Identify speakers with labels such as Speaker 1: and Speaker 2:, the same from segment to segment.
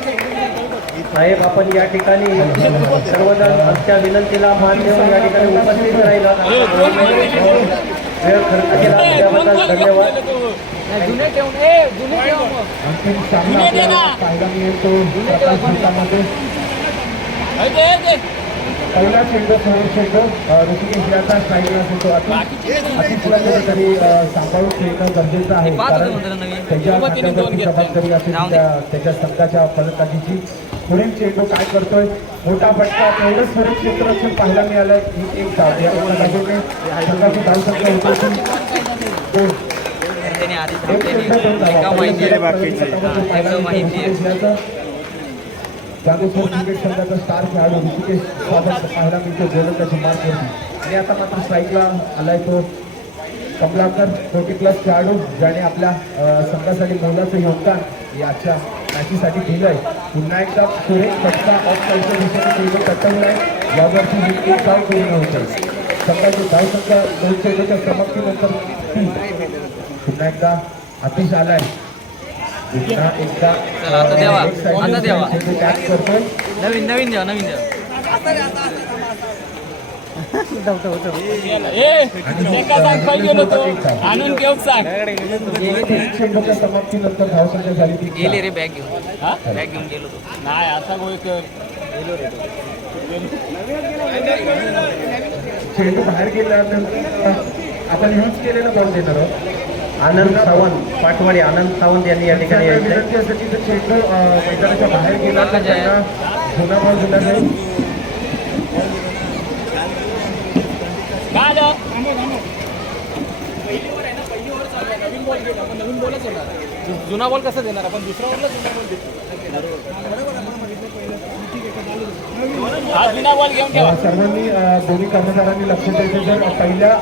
Speaker 1: साहेब आपण या ठिकाणी सर्वजण आमच्या विनंतीला मान देऊन या ठिकाणी उपस्थित राहिला. वेळ खर्च केला त्याबद्दल धन्यवाद.
Speaker 2: अंतिम सामना आपल्याला पाहायला मिळतो. पहिला चेंडू समोर चेंडू ऋषिकेश याचा स्ट्राईक असेल तो. अति अतिशय तरी सांभाळून खेळणं गरजेचं आहे. कारण त्याच्या खात्यावरती जबाबदारी असेल त्या- त्याच्या संघाच्या फलंदाजीची. पुढील चेंडू काय करतोय? मोठा फटका. तेवढं सुरक्षित रक्षण पाहायला मिळालंय. ही एक धाव या फलंदाजीने संघाची धाव संख्या होती दोन. एक चेंडू दोन धावा पाहायला मिळतं ऋषिकेश याचं जागेश्वर क्रिकेट संघाचा स्टार खेळाडू ऋषिकेश स्वागत पाहायला मिळतो गोलंदाजी मार्कवरती आणि आता मात्र स्ट्राईकला आलाय तो कमलाकर फोर्टी क्लब खेळाडू ज्याने आपल्या संघासाठी मोलाचं योगदान याच्या मॅचीसाठी दिलंय. पुन्हा एकदा सुरेश फटका ऑफ साईडच्या दिशेने चेंडू टटवलाय यावरती ही एक धाव पूर्ण होते संघाची धाव संख्या दोन चेंडूच्या समाप्तीनंतर पुन्हा एकदा अतिश आलाय. पुन्हा
Speaker 3: चला, आता द्यावा. आता द्यावा. नवीन नवीन द्या नवीन द्या. आणून घेऊ सांग गेले रे बॅग घेऊन. बॅग घेऊन गेलो तो.
Speaker 4: नाही आता
Speaker 2: चेंडू बाहेर गेल्यानंतर आपण यूज केलेला बॉल देणार आहोत
Speaker 1: आनंद सावंत पाटवाडी आनंद सावंत यांनी या ठिकाणी
Speaker 2: विनंती असते की तो चेंडू अं, मैदानाच्या बाहेर गेला तर त्यांना जुना बॉल दिला जाईल.
Speaker 4: काय आलं? जुना बॉल कसा देणार? आपण दुसरा बॉलला जुना बॉल हा जुना बॉल घेऊन ठेवा
Speaker 2: अं, सर्वांनी दोन्ही कर्मचाऱ्यांनी लक्ष द्यायचं. जर पहिल्या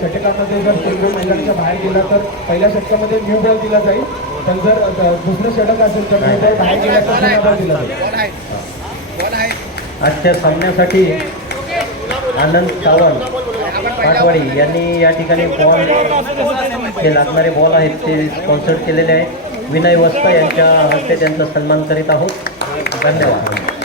Speaker 2: षटकामध्ये जर चेंडू मैदानाच्या बाहेर गेला तर पहिल्या षटकामध्ये न्यू बॉल दिला जाईल. पण जर दुसरं षटक असेल तर न्यू बॉल बाहेर गेला तर जुना बॉल दिला जाईल.
Speaker 1: आजच्या सामन्यासाठी आनंद सावंत पाटवाडी यांनी या ठिकाणी बॉल जे लागणारे बॉल आहेत ते स्पॉन्सर केलेले आहे विनय वस्ता यांच्या हस्ते त्यांचा सन्मान करीत आहोत. धन्यवाद.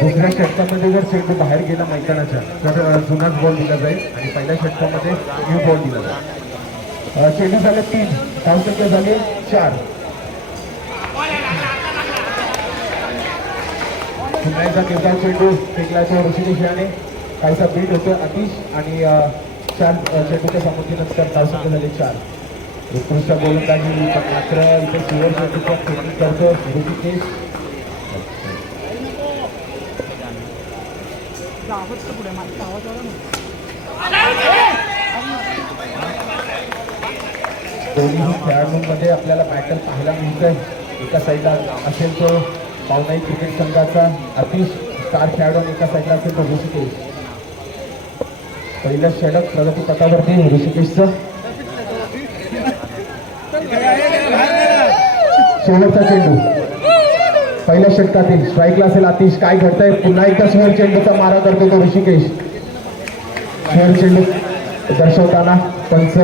Speaker 2: दुसऱ्या षटकामध्ये जर चेंडू बाहेर गेला मैदानाच्या तर जुनाच बॉल दिला जाईल आणि पहिल्या षटकामध्ये न्यू बॉल दिला जाईल. चेंडू झाले तीन धावसंख्या झाले चार. पुन्हा एकदा चेंडू टेकल्याच्या तो ऋषिकेश काहीसा बीट होतो अतिश आणि चार चेंडूच्या समाप्तीनंतर धावसंख्या झाले चार. उत्कृष्ट गोलंदाजी मात्र इथे सुवर चेंडूचा करतो ऋषिकेश. आवाज पुढे माझा आवाज आला दोन्ही खेळाडूंमध्ये आपल्याला बॅटल पाहायला मिळतंय. एका साईडला असेल तो पावनाई क्रिकेट संघाचा अतिश स्टार खेळाडू एका साईडला असेल तो ऋषिकेश. पहिलं षटक प्रगती पथावरती ऋषिकेशचं. शेवटचा चेंडू. पहिल्या षटकातील स्ट्राईकला असेल अतिश काय घडतंय? पुन्हा एकदा शहर चेंडूचा मारा करतो तो ऋषिकेश. शहर चेंडू दर्शवताना पंच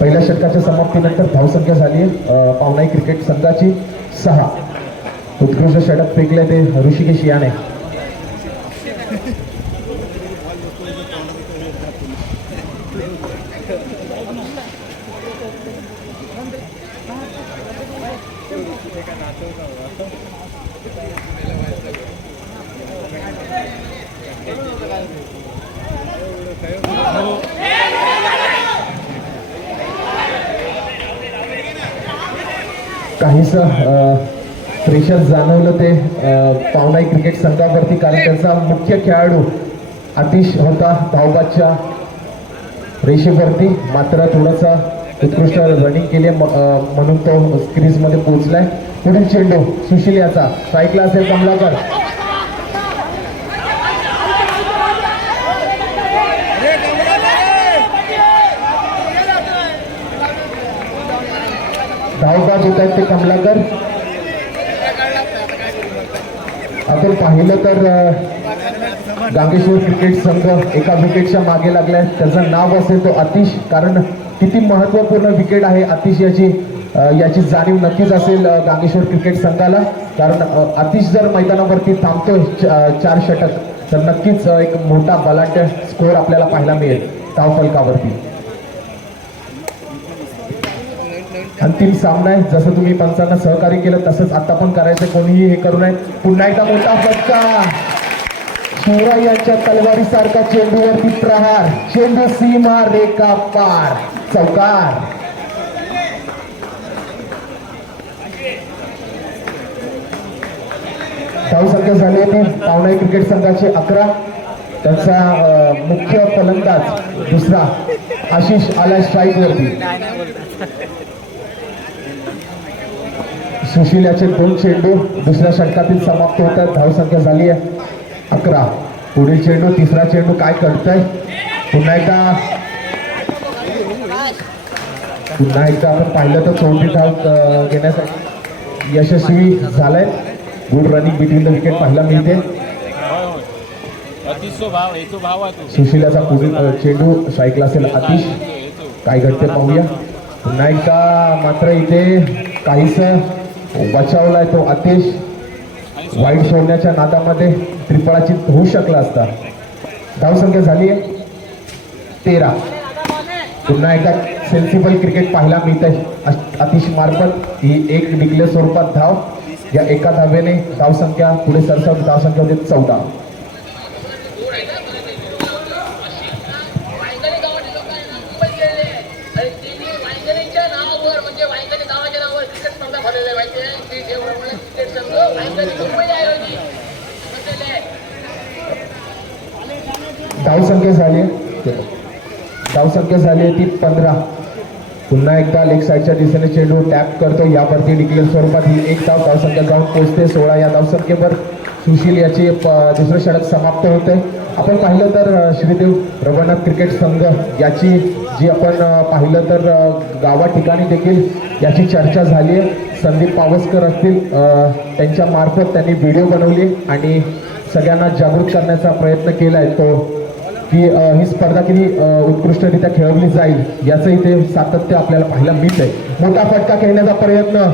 Speaker 2: पहिल्या षटकाच्या समाप्तीनंतर धावसंख्या झाली पावनाई क्रिकेट संघाची सहा. उत्कृष्ट षटक फेकले ते ऋषिकेश याने. हो. काहीस प्रेशर जाणवलं ते पावनाई क्रिकेट संघावरती कारण त्यांचा मुख्य खेळाडू अतिश होता धावबादच्या रेषेवरती. मात्र थोडंसं उत्कृष्ट रनिंग केली म्हणून तो क्रीजमध्ये पोहोचलाय. पुढील चेंडू सुशील याचा. स्ट्राईकला असेल कमलाकर धावबाद होत आहेत ते कमलाकर. आपण पाहिलं तर गांगेश्वर क्रिकेट संघ एका विकेटच्या मागे लागलाय. त्याचं नाव असेल तो अतिश कारण किती महत्त्वपूर्ण विकेट आहे अतिश याची याची जाणीव नक्कीच असेल गांगेश्वर क्रिकेट संघाला. कारण अतिश जर मैदानावरती थांबतोय चार षटक तर नक्कीच एक मोठा बलाढ्य स्कोअर आपल्याला पाहायला मिळेल धावफलकावरती अंतिम सामना आहे. जसं तुम्ही पंचांना सहकार्य केलं तसंच आता पण करायचं. कोणीही हे करू नये. पुन्हा एकदा मोठा फटका. शिवराय यांच्या तलवारीसारखा चेंडूवरती प्रहार. चेंडू सीमा रेखा पार. चौकार. धावसंख्या झाली होती पावनाई क्रिकेट संघाचे अकरा. त्यांचा मुख्य फलंदाज दुसरा आशिष आला स्ट्राईक वरती. सुशील याचे दोन चेंडू दुसऱ्या षटकातील समाप्त होत आहेत धावसंख्या झाली आहे. अकरा. पुढील चेंडू तिसरा चेंडू काय करताय? पुन्हा एकदा. पुन्हा एकदा आपण पाहिलं तर चौथी धाव घेण्यासाठी यशस्वी झालाय. Good running between the wicket पाहायला मिळते.
Speaker 4: होय
Speaker 2: सुशील याचा पुढील चेंडू सायकल असेल अतिश. काय घडते पाहूया. पुन्हा एकदा मात्र इथे काहीसं बचावलाय तो अतिश वाईट सोडण्याच्या नादामध्ये त्रिफळाची होऊ शकला असता. धावसंख्या झाली आहे. तेरा. पुन्हा एकदा सेन्सिबल क्रिकेट पाहायला मिळत तर अतिश मार्फत ही एक डिग्ले स्वरूपात धाव. या एका धावेने धावसंख्या पुढे सरसट धावसंख्या होते चौदा. धावसंख्या झाली. आहे. धावसंख्या झाली ती पंधरा. पुन्हा एकदा लेग साईडच्या दिशेने चेंडू टॅप करतो यावरती डिक्लेअर स्वरूपात ही एक धाव धावसंख्या जाऊन पोहोचते. सोळा या धावसंख्येवर सुशील याची प- दुसरं षडक समाप्त होते. आपण पाहिलं तर श्रीदेव रघुनाथ क्रिकेट संघ याची जी आपण पाहिलं तर गावा ठिकाणी देखील याची चर्चा झाली आहे. संदीप पावसकर असतील त्यांच्या मार्फत त्यांनी व्हिडिओ बनवली आणि सगळ्यांना जागृत करण्याचा प्रयत्न केला आहे तो की ही स्पर्धा किती उत्कृष्टरित्या खेळवली जाईल याचं इथे सातत्य आपल्याला पाहायला मिळत आहे मोठा फटका खेळण्याचा प्रयत्न.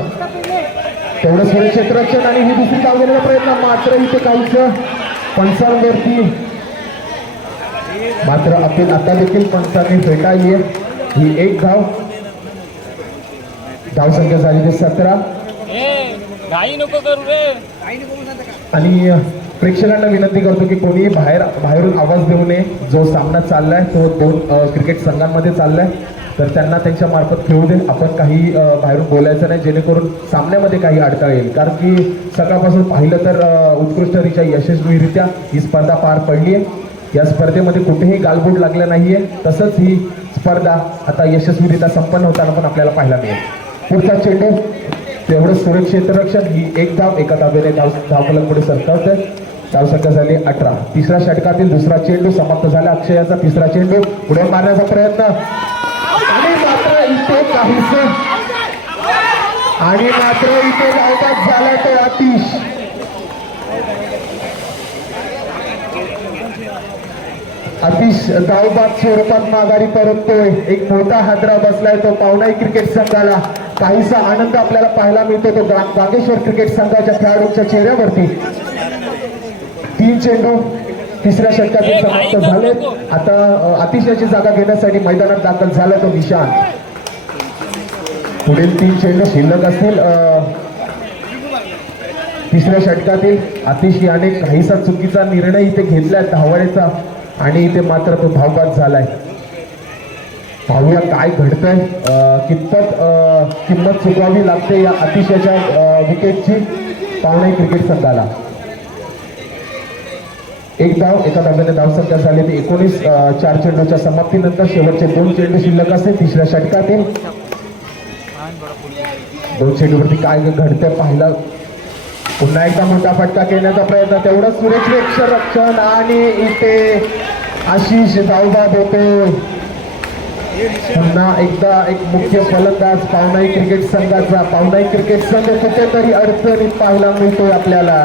Speaker 2: तेवढं सुरक्षित क्षेत्ररक्षण आणि ही दुसरी धाव घेण्याचा प्रयत्न. मात्र इथे काहीच पंचांवरती मात्र आपण आता देखील पंचांनी फेटाळली आहे. ही एक धाव. धावसंख्या झाली ते सतरा. आणि प्रेक्षकांना विनंती करतो की कोणीही बाहेर बाहेरून आवाज देऊ नये. जो सामना चाललाय तो दोन क्रिकेट संघांमध्ये चाललाय. तर त्यांना त्यांच्या मार्फत खेळू दे आपण काही बाहेरून बोलायचं नाही. जेणेकरून सामन्यामध्ये काही अडथळा येईल. कारण की सकाळपासून पाहिलं तर उत्कृष्टरित्या यशस्वीरित्या ही स्पर्धा पार पडली आहे. या स्पर्धेमध्ये कुठेही गालबोट लागलं नाहीये. तसंच ही स्पर्धा आता यशस्वीरित्या संपन्न होताना पण आपल्याला पाहायला मिळेल. पुढचा चेंडू तेवढं सुरक्षित रक्षण ही एक धाव एका धावेने धाव धावफलक पुढे सरकवते धावसंख्या झाली अठरा. तिसऱ्या षटकातील दुसरा चेंडू समाप्त झाला. अक्षयाचा तिसरा चेंडू पुढे मारण्याचा प्रयत्न. आणि मात्र इथे काहीच आणि मात्र इथे झाला तो अतिश अतिश धावबाद स्वरूपात माघारी परततोय. एक मोठा हादरा बसलाय तो पावनाई क्रिकेट संघाला. काहीसा आनंद आपल्याला पाहायला मिळतो तो बागेश्वर क्रिकेट संघाच्या खेळाडूंच्या चेहऱ्यावरती. तीन चेंडू तिसऱ्या षटकातील समाप्त झाले आता अतिशयाची जागा घेण्यासाठी मैदानात दाखल झाला तो निशांत पुढील तीन चेंडू शिल्लक असतील अ, तिसऱ्या षटकातील अतिश याने काहीसा चुकीचा निर्णय इथे घेतलाय धावायचा आणि इथे मात्र तो भावघात झालाय. पाहूया काय घडतंय. कितपत किंमत चुकवावी लागते या अतिशयच्या विकेटची? पाहुणे क्रिकेट संघाला. एक धाव एका धाव्याने धावसंख्या झाली ती एकोणीस चार चेंडूच्या समाप्तीनंतर शेवटचे दोन चेंडू शिल्लक असते तिसऱ्या षटकातील. दोन चेंडूवरती काय घडतंय पाहिलं पुन्हा एकदा मोठा फटका घेण्याचा प्रयत्न तेवढं सुरक्षित रक्षण आणि इथे आशिष धावबाद होतोय पुन्हा एकदा एक मुख्य फलंदाज पावनाई क्रिकेट संघाचा. पावनाई क्रिकेट संघ कुठेतरी अडचणीत पाहायला मिळतोय आपल्याला.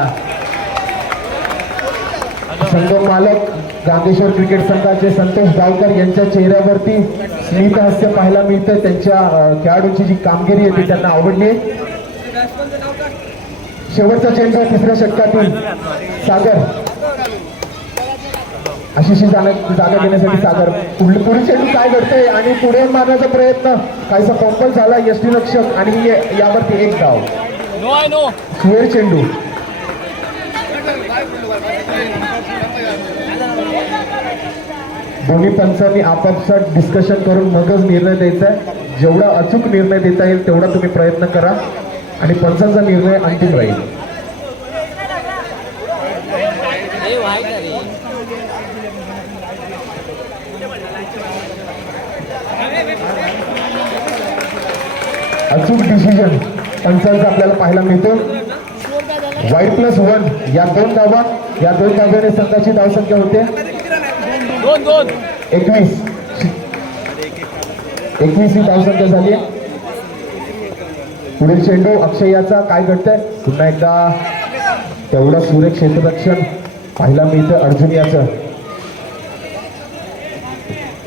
Speaker 2: संघ मालक गांधेश्वर क्रिकेट संघाचे संतोष गावकर यांच्या चेहऱ्यावरती स्मितहास्य पाहायला मिळतं त्यांच्या खेळाडूंची जी कामगिरी आहे ती त्यांना आवडली आहे. शेवटचा चेंडू तिसऱ्या षटकातील सागर. अशी जागा जागा घेण्यासाठी सागर. पुढे चेंडू काय घडतंय आणि पुढे मारण्याचा प्रयत्न. काहीसा पंपल झाला यष्टी रक्षक आणि यावरती एक धाव सुवेर चेंडू. दोन्ही पंचांनी आपापसात डिस्कशन करून मगच निर्णय द्यायचा आहे. जेवढा अचूक निर्णय देता येईल तेवढा तुम्ही प्रयत्न करा. आणि पंचांचा निर्णय अंतिम राहील. अचूक डिसिजन पंचांचा आपल्याला पाहायला मिळतो. वाईट प्लस वन या दोन धावा या दोन धाव्याने संघाची धावसंख्या होते. एकवीस एकवीस. ही धावसंख्या झाली. आहे पुढील चेंडू अक्षय याचा काय घडतंय? पुन्हा एकदा तेवढं सूर्य क्षेत्ररक्षण पाहायला मिळतं अर्जुन याचं.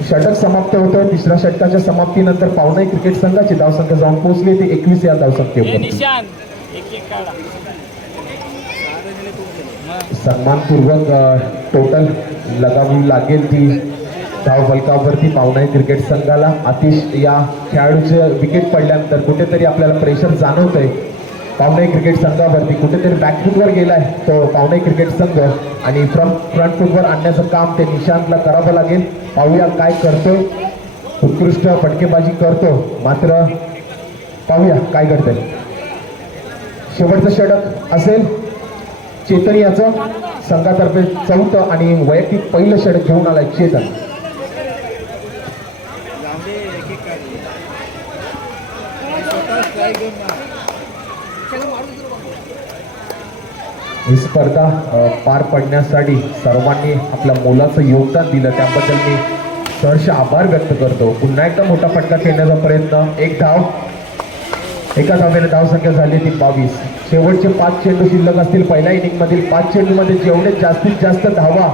Speaker 2: षटक समाप्त होतं. तिसऱ्या षटकाच्या समाप्तीनंतर पावनाई क्रिकेट संघाची धावसंख्या जाऊन पोहोचली. ती एकवीस या धावसंख्येवर. सन्मानपूर्वक टोटल लगावी लागेल ती. धाव फलकावरती क्रिकेट संघाला. अतिश या खेळाडूचे विकेट पडल्यानंतर कुठेतरी आपल्याला प्रेशर जाणवतंय. पाहुणे क्रिकेट संघावरती कुठेतरी बॅकफूटवर गेलाय तो. पाहुणे क्रिकेट संघ. आणि फ्रंट फ्रंट फूटवर आणण्याचं काम ते निशांतला करावं लागेल. पाहूया काय करतो उत्कृष्ट फटकेबाजी करतो. मात्र पाहूया काय घडतंय. शेवटचं षटक असेल. चेतन याचं. संघातर्फे चौथं आणि वैयक्तिक पहिलं षटक घेऊन आलाय चेतन. ही स्पर्धा पार पडण्यासाठी सर्वांनी आपल्या मोलाचं योगदान दिलं. त्याबद्दल मी सहर्ष आभार व्यक्त करतो. पुन्हा एकदा मोठा फटका खेळण्याचा प्रयत्न. एक धाव. एका धावेने धावसंख्या झाली ती बावीस. शेवटचे पाच चेंडू शिल्लक असतील. पहिल्या इनिंगमधील पाच चेंडूमध्ये जेवढे जास्तीत जास्त धावा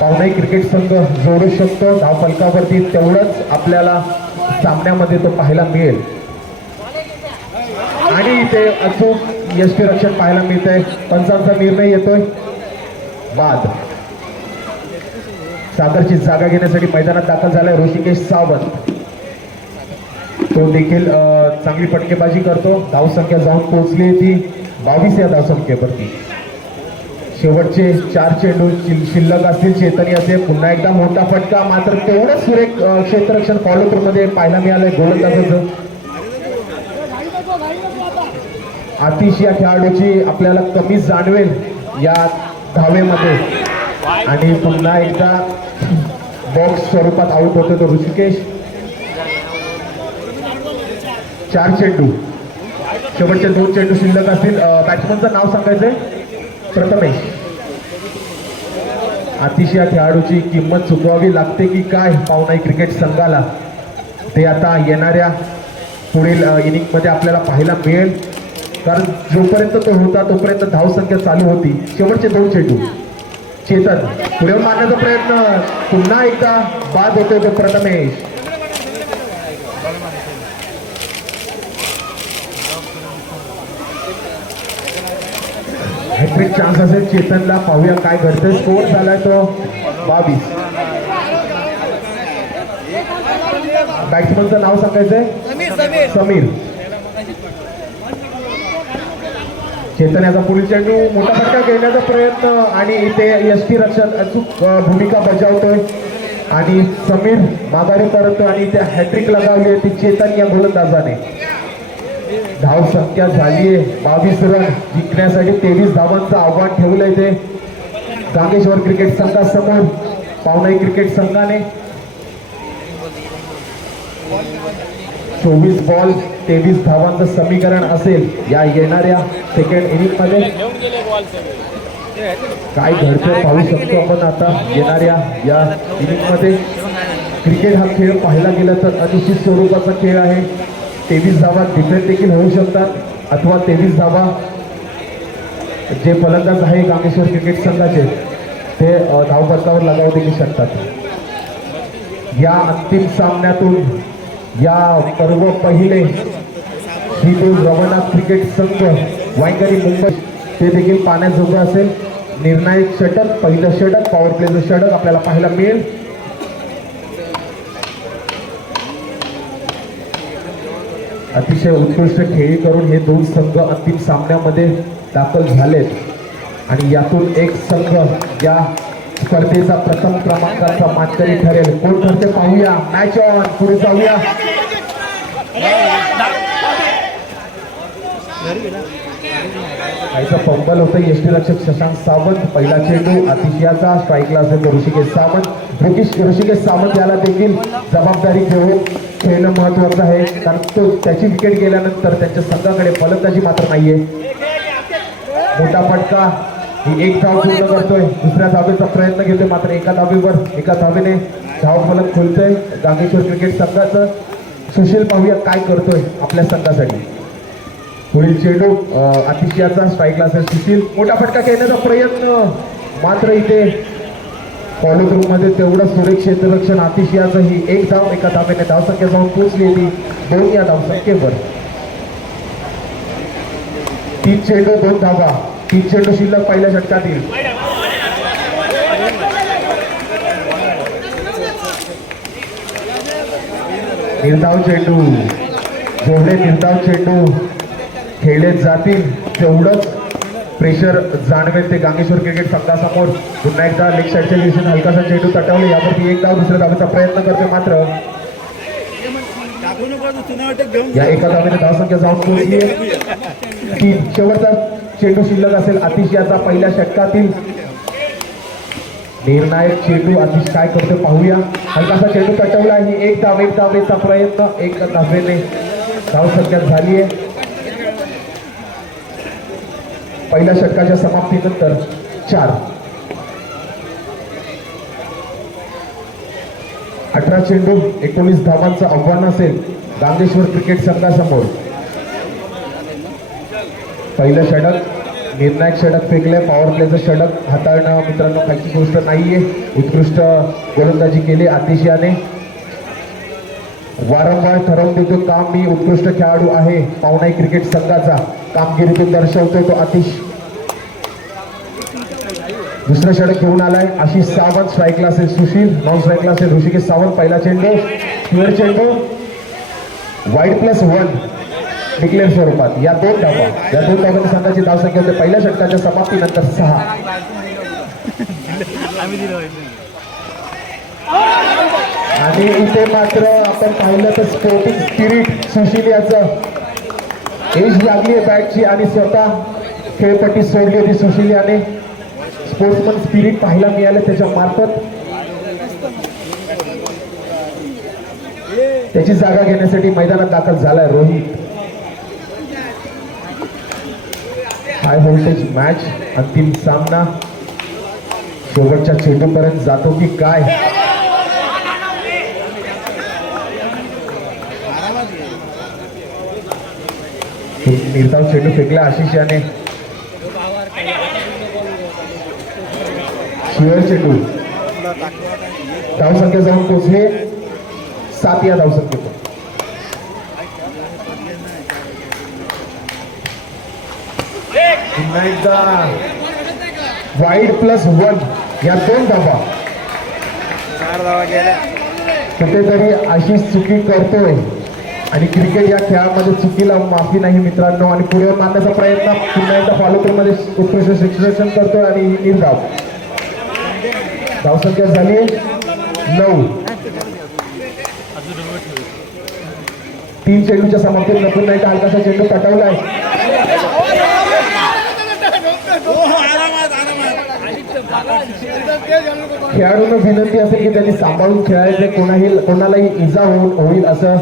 Speaker 2: पाहुणे क्रिकेट संघ जोडू शकतो. धावफलकावरती तेवढंच आपल्याला सामन्यामध्ये तो पाहायला मिळेल. आणि इथे अचूक यष्टीरक्षण पाहायला मिळतंय. पंचांचा निर्णय येतोय. बाद. सागरची जागा घेण्यासाठी मैदानात दाखल झालाय ऋषिकेश सावंत. तो देखील चांगली फटकेबाजी करतो. धावसंख्या जाऊन पोहोचली ती. बावीस या धावसंख्येवरती. शेवटचे चार चेंडू शिल्लक असतील चेतनी असेल पुन्हा एकदा मोठा फटका. मात्र तेवढंच सुरेख क्षेत्ररक्षण फॉलो मध्ये पाहायला मिळालंय. गोलंदाजाचं आतिश या खेळाडूची आपल्याला कमी जाणवेल या धावेमध्ये. आणि पुन्हा एकदा बॉक्स स्वरूपात आऊट होतो तो ऋषिकेश. चार चेंडू. शेवटचे दोन चेंडू शिल्लक असतील. बॅट्समनचं नाव सांगायचंय? प्रथमेश. अतिशय या खेळाडूची किंमत चुकवावी लागते की काय? पाहुणाई क्रिकेट संघाला. ते आता येणाऱ्या पुढील इनिंगमध्ये आपल्याला पाहायला मिळेल. कारण जोपर्यंत तो होता तोपर्यंत धावसंख्या चालू होती. शेवटचे दोन चेंडू चेतन पुढे मारण्याचा प्रयत्न. पुन्हा एकदा बाद होतो तो प्रथमेश. हॅट्रिक चान्स असेल चेतनला. पाहूया काय घडतंय. स्कोर झालाय तो बावीस. बॅट्समनचं नाव सांगायचंय? समीर. चेतन्याचा पुढील चेंडू मोठा फटका घेण्याचा प्रयत्न आणि इथे यष्टी रक्षक अचूक भूमिका बजावतोय. आणि समीर माघारी करतोय आणि इथे हॅट्रिक लगावली आहे ती चेतन या गोलंदाजाने. धाव संख्या झालीये. बावीस रन जिंकण्यासाठी तेवीस धावांचं आव्हान ठेवलंय ते. जागेश्वर क्रिकेट संघासमोर पाहुणे क्रिकेट संघाने. चोवीस बॉल तेवीस धावांचं समीकरण असेल. या येणाऱ्या सेकंड
Speaker 4: इनिंगमध्ये
Speaker 2: काय घडतं पाहू शकतो आपण आता येणाऱ्या या इनिंगमध्ये क्रिकेट हा खेळ पाहायला गेला तर अनिश्चित स्वरूपाचा खेळ आहे. तेवीस धावा डिफेंड देखील होऊ शकतात. अथवा तेवीस धावा जे फलंदाज आहे कामेश्वर क्रिकेट संघाचे ते अ, लगाव देखील शकतात. या अंतिम सामन्यातून या सर्व पहिले श्रीदेव रवनाथ क्रिकेट संघ वायकरी मुंबई ते देखील पाण्याजोगं असेल. निर्णायक षटक पहिलं षटक पॉवर प्लेचं षटक आपल्याला पाहायला मिळेल. अतिशय उत्कृष्ट खेळी करून हे दोन संघ अंतिम सामन्यामध्ये दाखल झालेत. आणि यातून एक संघ या स्पर्धेचा प्रथम क्रमांकाचा मानकरी ठरेल. कोण ठरते पाहूया. मॅच ऑन पुढे जाऊया. आईचा पंबल होतं. यष्टीरक्षक शशांक सावंत. पहिला चेंडू अतिशयाचा स्ट्राईकला असेल ऋषिकेश सावंत. ऋषिकेश ऋषिकेश सावंत याला देखील जबाबदारी घेऊन खेळणं महत्वाचं आहे. कारण तो त्याची विकेट गेल्यानंतर त्यांच्या संघाकडे फलंदाजी मात्र नाहीये. मोठा फटका. ही एक धाव पूर्ण करतोय. दुसऱ्या धावेचा प्रयत्न घेतोय मात्र एका धावेवर एका धावेने धाव फलक खोलतोय. गांगेश्वर क्रिकेट संघाचं. सुशील पाहूया काय करतोय आपल्या संघासाठी. पुढील चेंडू अतिशयाचा स्ट्राईकला असेल सुशील. मोठा फटका खेळण्याचा प्रयत्न. मात्र इथे फॉलो थ्रू मध्ये तेवढं सुरेख क्षेत्ररक्षण अतिशयाचं. ही एक धाव एका धावेने धावसंख्या जाऊन पोहोचली ती दोन या धावसंख्येवर. तीन चेंडू दोन धावा. तीन चेंडू शिल्लक पहिल्या षटकातील निर्धाव चेंडू. जेवढे निर्धाव चेंडू. खेळले जातील तेवढंच प्रेशर जाणवेल ते गांगेश्वर क्रिकेट संघासमोर. पुन्हा एकदा लेग साईडच्या दिशेने हलकासा चेंडू तटवले. यावरती एक डाव दुसऱ्या धावेचा प्रयत्न करते मात्र. या एका धावेने धावसंख्या जाऊन पोहोचली तीन शेवटचा चेंडू शिल्लक असेल अतिशयाचा पहिल्या षटकातील. निर्णायक चेंडू अतिश काय करतो पाहूया. हलकासा चेंडू तटवला ही एक धाव एक धावेचा प्रयत्न. एक धावेने धावसंख्या झाली आहे. पहिल्या षटकाच्या समाप्तीनंतर चार. अठरा चेंडू एकोणीस धावांचं आव्हान असेल गांधेश्वर क्रिकेट संघासमोर. पहिलं षटक निर्णायक षटक फेकले पॉवर प्लेचं षटक हाताळणं मित्रांनो काहीची गोष्ट नाहीये. उत्कृष्ट गोलंदाजी केली अतिशयाने वारंवार ठरवून देतो काम मी उत्कृष्ट खेळाडू आहे पावनाई क्रिकेट संघाचा. कामगिरीतून दर्शवतो तो अतिश दुसरं षटक घेऊन आलाय. आशिष सावंत स्ट्राईकला असेल सुशील नॉन स्ट्राईकला असेल ऋषिकेश सावंत पहिला चेंडू क्लिअर चेंडू. वाईट प्लस वन डिक्लेअर स्वरूपात. या दोन धावा. या दोन धावांनी संघाची धावसंख्या होते. पहिल्या षटकाच्या समाप्तीनंतर सहा. आणि इथे मात्र आपण पाहिलं तर स्पोर्टिंग स्पिरिट सुशील याचं. एज लागली आहे बॅटची आणि स्वतः खेळपट्टी सोडली होती सुशील याने. स्पोर्ट्समन स्पिरिट पाहायला मिळालं त्याच्या मार्फत. त्याची जागा घेण्यासाठी मैदानात दाखल झालाय रोहित. हाय व्होल्टेज मॅच अंतिम सामना. शेवटच्या चेंडूपर्यंत जातो की काय? निर्धाव चेंडू फेकला आशिष याने शिवर चेंडू धावसंख्या जाऊन पोचले. सात या धावसंख्येतून. पुन्हा एकदा. वाईड प्लस वन या दोन धाबा
Speaker 3: चार धावा. गेल्या
Speaker 2: कुठेतरी अशी चुकी करतोय. आणि क्रिकेट या खेळामध्ये चुकीला माफी नाही मित्रांनो. आणि पुढे मारण्याचा प्रयत्न पुन्हा एकदा फॉलो मध्ये उत्कृष्ट शिक्षण करतोय आणि निर्धाव धावसंख्या झाली. नऊ. तीन चेंडूच्या समाप्तीत नाही तर हलकासा चेंडू पटवलाय. खेळाडूंना विनंती असेल की त्यांनी सांभाळून खेळायचं. कोणाही कोणालाही इजा होऊन होईल असं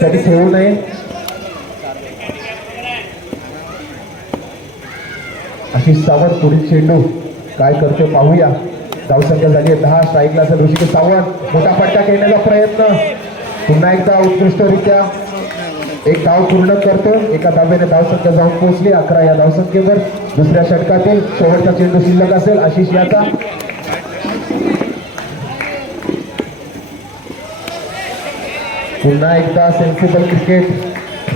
Speaker 2: त्यांनी ठेवू नये. अशी सावध पुढील चेंडू काय करतो पाहूया. धावसंख्या झाली आहे दहा स्ट्राईकला असेल ऋषिकेश सावंत मोठा फटका खेळण्याचा प्रयत्न. पुन्हा एकदा उत्कृष्टरित्या एक धाव पूर्ण करतो. एका धाब्याने धावसंख्या जाऊन पोहोचली. अकरा या धावसंख्येवर दुसऱ्या षटकातील शेवटचा चेंडू शिल्लक असेल. आशिष याचा. पुन्हा एकदा सेन्सिबल क्रिकेट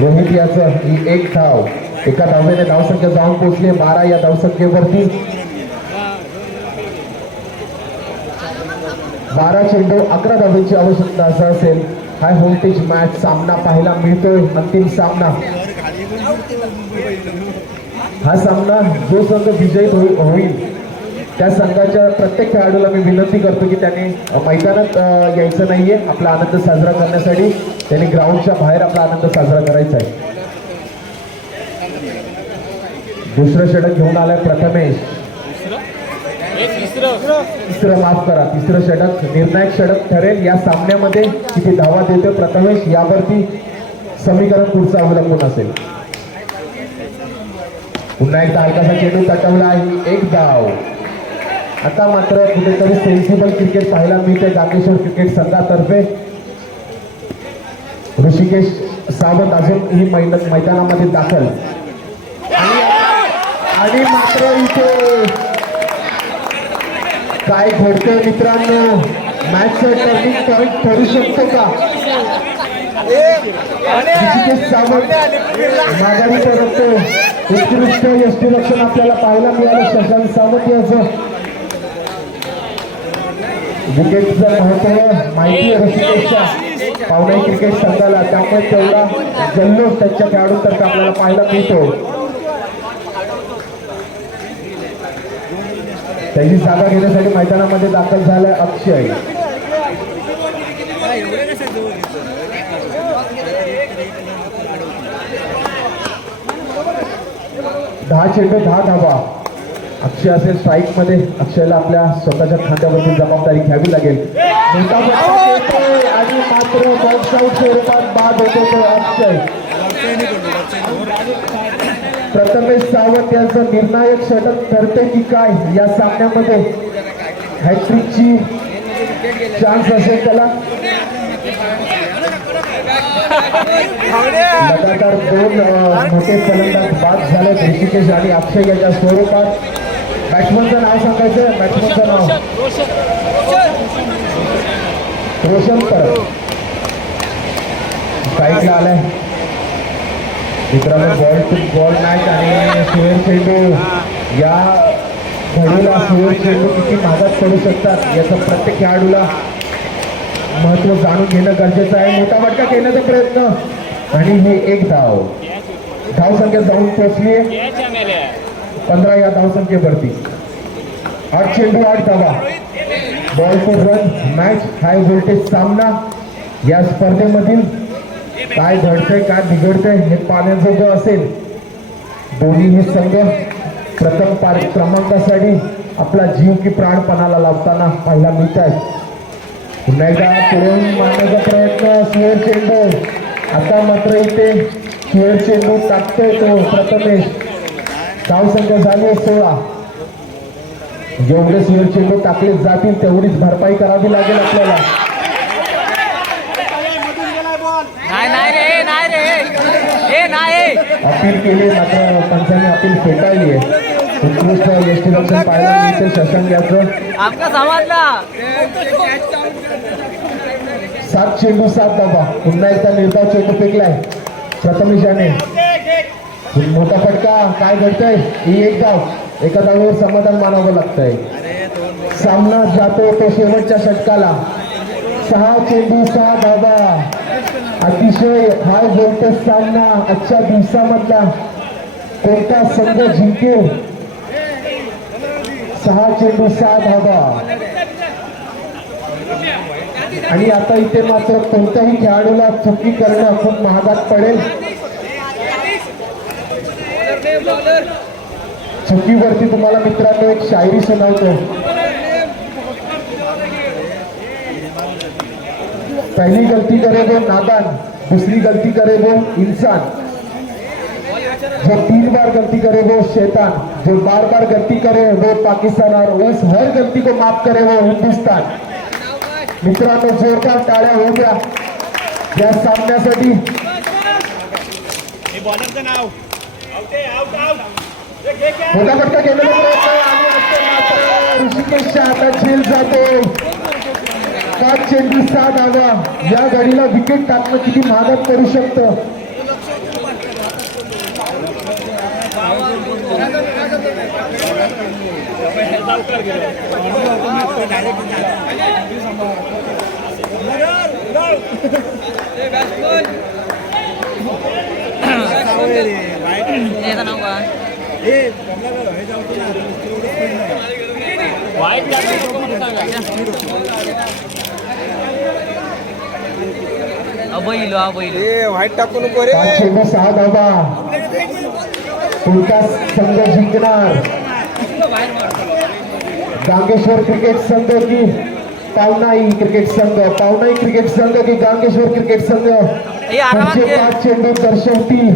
Speaker 2: रोहित याचं ही एक धाव. एका धावेने धावसंख्या जाऊन पोहोचली. बारा या धावसंख्येवरती. बारा चेंडू अकरा धावेची आवश्यकता असं असेल हाय व्होल्टेज मॅच सामना पाहायला मिळतोय अंतिम सामना. हा सामना जो संघ विजयी होई- होईल त्या संघाच्या प्रत्येक खेळाडूला मी विनंती करतो की त्यांनी मैदानात यायचं नाहीये आपला आनंद साजरा करण्यासाठी. त्यांनी ग्राउंडच्या बाहेर आपला आनंद साजरा करायचा आहे. दुसरं षटक घेऊन आलाय प्रथमेश.
Speaker 4: तिसरं.
Speaker 2: माफ करा तिसरं षटक निर्णायक षटक ठरेल. या सामन्यामध्ये किती धावा देतो प्रथमेश यावरती समीकरण पुढचं अवलंबून असेल. पुन्हा एकदा हलकासा चेंडू तटवला आहे. एक धाव. आता मात्र कुठेतरी सेन्सिबल क्रिकेट पाहायला मिळते जागेश्वर क्रिकेट संघातर्फे. ऋषिकेश सावंत अजून ही मैदान मैदानामध्ये दाखल. आणि- आणि मात्र इथे काय घडतंय मित्रांनो? मॅच टर्निंग पॉईंट ठरू शकतो का? सावंत माघारी परततो उत्कृष्ट यष्टी रक्षण आपल्याला पाहायला मिळालं. शशांक सावंत याचं. विकेटचं महत्त्व माहिती आहे पाहुणे क्रिकेट संघाला. त्यामुळे तेवढा जल्लोष त्यांच्या खेळाडूंतर्फे आपल्याला पाहायला मिळतो. त्याची जागा घेण्यासाठी मैदानामध्ये दाखल झालाय अक्षय. दहा चेंडू दहा धावा. अक्षय असेल स्ट्राईकमध्ये अक्षयला आपल्या स्वतःच्या खांद्यावरती जबाबदारी घ्यावी लागेल. आणि मात्र बॉक्स आउट स्वरूपात बाद होतो तो अक्षय. प्रथमेश सावंत यांचं निर्णायक षटक ठरते की काय या सामन्यामध्ये? हॅट्रिकची चान्स असेल त्याला. लगातार दोन मोठे फलंदाज बाद झाले ऋषिकेश आणि अक्षय याच्या स्वरूपात. बॅट्समनचं नाव सांगायचं बॅट्समनचं नाव. रोशन परब. साईडला आलाय. मित्रांनो बॉल टू बॉल मॅच आणि सुरेश चेंडू या घडीला सुरेश चेंडू किती महागात पडू शकतात याचं प्रत्येक खेळाडूला महत्त्व जाणून घेणं गरजेचं आहे. मोठा फटका घेण्याचा प्रयत्न. आणि हे एक धाव. धाव संख्या जाऊन पोहोचली आहे. पंधरा या धावसंख्येवरती आठ चेंडू आठ धावा. Ball two run match high voltage सामना या स्पर्धेमधील काय घडतंय काय बिघडतंय हे पाण्याचं जो असेल दोन्हीही संघ प्रथम पार क्रमांकासाठी आपला जीव की प्राणपणाला लावताना पाहायला मिळत आहे पुन्हा एकदा पुढून मारण्याचा प्रयत्न सुहेर चेंडू. आता मात्र इथे सुहेर चेंडू टाकतोय तो प्रथमेश. धाव संख्या झाली सोळा. जेवढे सुहेर चेंडू टाकले जातील तेवढीच भरपाई करावी लागेल आपल्याला
Speaker 4: नाही नाही रे नाही रे ए नाही
Speaker 2: अपील केली मात्र पंचांनी अपील फेटाळली आहे. उत्कृष्ट यष्टी रक्षण पाहायला मिळते शशांक याचं. सात चेंडू सात धावा पुन्हा एकदा निर्धाव चेंडू फेकलाय. प्रथमेश याने मोठा फटका. काय घडतंय? ही एक धाव एका धावेवर समाधान मानावं लागतंय. सामना जातो तो शेवटच्या षटकाला. सहा चेंडू सहा धावा अतिशय हाय व्होल्टेज सामना आजच्या दिवसामधला कोणता संघ जिंकेल सहा चेंडू सहा धावा. आणि आता इथे मात्र कोणत्याही खेळाडूला चुकी करणं खूप महागात पडेल. चुकीवरती तुम्हाला मित्रांनो एक शायरी सुनावतो. पहली गलती करे वो नादान दूसरी गलती करे वो इंसान। जो तीन बार गलती करे वो शैतान जो बार बार गलती करे वो पाकिस्तान और उस हर गलती को माफ़ करे वो हिंदुस्तान। मित्रांनो जोरदार टाळ्या होऊ द्या या सामन्यासाठी। मोठा फटका घेण्याचा प्रयत्न आणि मात्र ऋषिकेशच्या हातात झेल जातो पाच चेंडू सहा धावा या गाडीला विकेट टाकणं किती महागात करू शकतं?
Speaker 4: वाईट नाव का बैलो हा बैलो.
Speaker 3: ए व्हाईट टाकू नको रे.
Speaker 2: सहा धावा. कोणता संघ जिंकणार. गांगेश्वर क्रिकेट संघ की पावनाई क्रिकेट संघ. पावनाई क्रिकेट संघ की गांगेश्वर क्रिकेट संघ. पुढचे. पाच चेंडू दर्शवतील.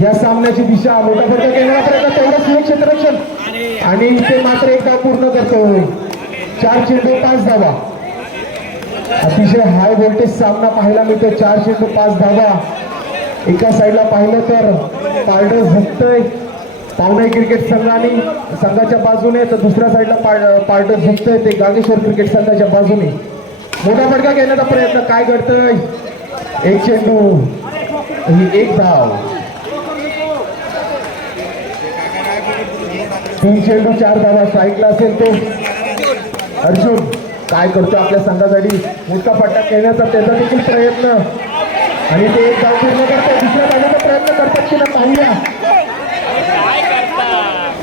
Speaker 2: या सामन्याची दिशा मोठा फटका घेण्याचा प्रयत्न तेवढं सुरक्षित रक्षण. आणि इथे मात्र एक डाव पूर्ण करतोय. चार चेंडू पाच धावा. अतिशय हाय व्होल्टेज सामना पाहायला मिळतो चार चेंडू पाच धावा. एका साईडला पाहिलं तर पारडं झुकतंय. पाहुणे क्रिकेट संघाने संघाच्या बाजूने तर दुसऱ्या साईडला पार्ट झुकतंय ते गागेश्वर क्रिकेट संघाच्या बाजूने. मोठा फटका घेण्याचा प्रयत्न काय घडतंय? एक चेंडू ही एक धाव. तीन चेंडू चार धावा स्ट्राईकला असेल तो. अर्जुन काय करतो आपल्या संघासाठी मोठा फटका खेळण्याचा त्याचा देखील प्रयत्न. आणि ते एक धाव पूर्ण करतात दुसऱ्या धावण्याचा प्रयत्न करतात की ना पाहूया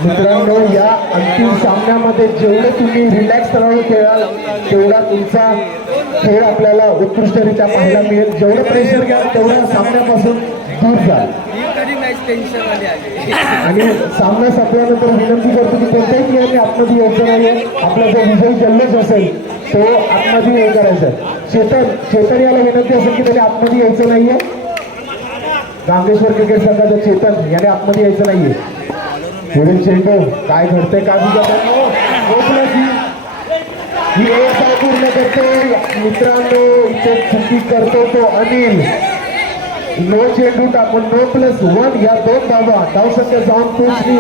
Speaker 2: मित्रांनो या अंतिम सामन्यामध्ये जेवढे तुम्ही रिलॅक्स राहून खेळाल तेवढा तुमचा खेळ आपल्याला उत्कृष्टरित्या पाहायला मिळेल. जेवढं प्रेशर घ्याल तेवढ्या सामन्यापासून दूर जाल. आणि सामना संपल्यानंतर विनंती करतो की कोणत्याही खेळाने आतमध्ये योजना आहे आपला जो विजय जल्लोष असेल तो आतमध्ये हे करायचा चेतन चेतन याला विनंती असेल की त्याने आतमध्ये यायचं नाहीये. रामेश्वर क्रिकेट संघाचं चेतन याने आतमध्ये यायचं नाहीये. पुढील चेंडू काय घडतंय का तुझ्या हो ही पूर्ण करतो मित्रांनो इथे चुकी करतो तो अनिल. नो चेंडू टाकून नो प्लस वन या दोन धावा. संख्या जाऊन पोहोचली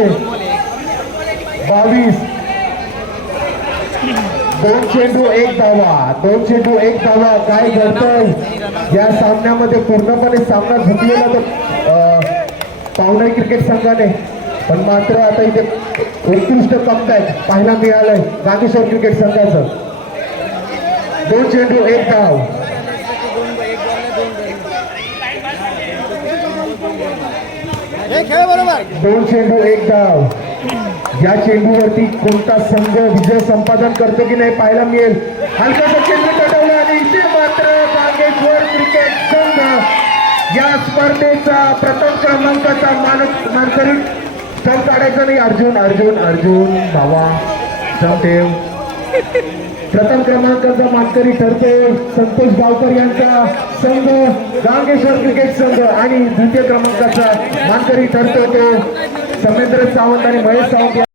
Speaker 2: बावीस. दोन चेंडू एक धावा. दोन चेंडू एक धावा. काय घडतंय? या सामन्यामध्ये पूर्णपणे सामना झुकलेला तो पाहुणे क्रिकेट संघाने. पण मात्र आता इथे उत्कृष्ट कमबॅक पाहायला मिळालंय नागेश्वर क्रिकेट संघाचं. दोन चेंडू एक धाव.
Speaker 3: खेळ बरोबर
Speaker 2: दोन चेंडू एक धाव. या चेंडूवरती कोणता संघ विजय संपादन करतो की नाही पाहायला मिळेल. हलकासा चेंडू तटवला आणि इथे मात्र बागेश्वर क्रिकेट संघ या स्पर्धेचा प्रथम क्रमांकाचा मानस मानकरी सण काढायचा नाही अर्जुन अर्जुन अर्जुन भावा स्थळ प्रथम क्रमांकाचा मानकरी ठरतो संतोष गावकर यांचा संघ गांगेश्वर क्रिकेट संघ. आणि द्वितीय क्रमांकाचा मानकरी ठरतो तो समेंद्र सावंत आणि महेश सावंत.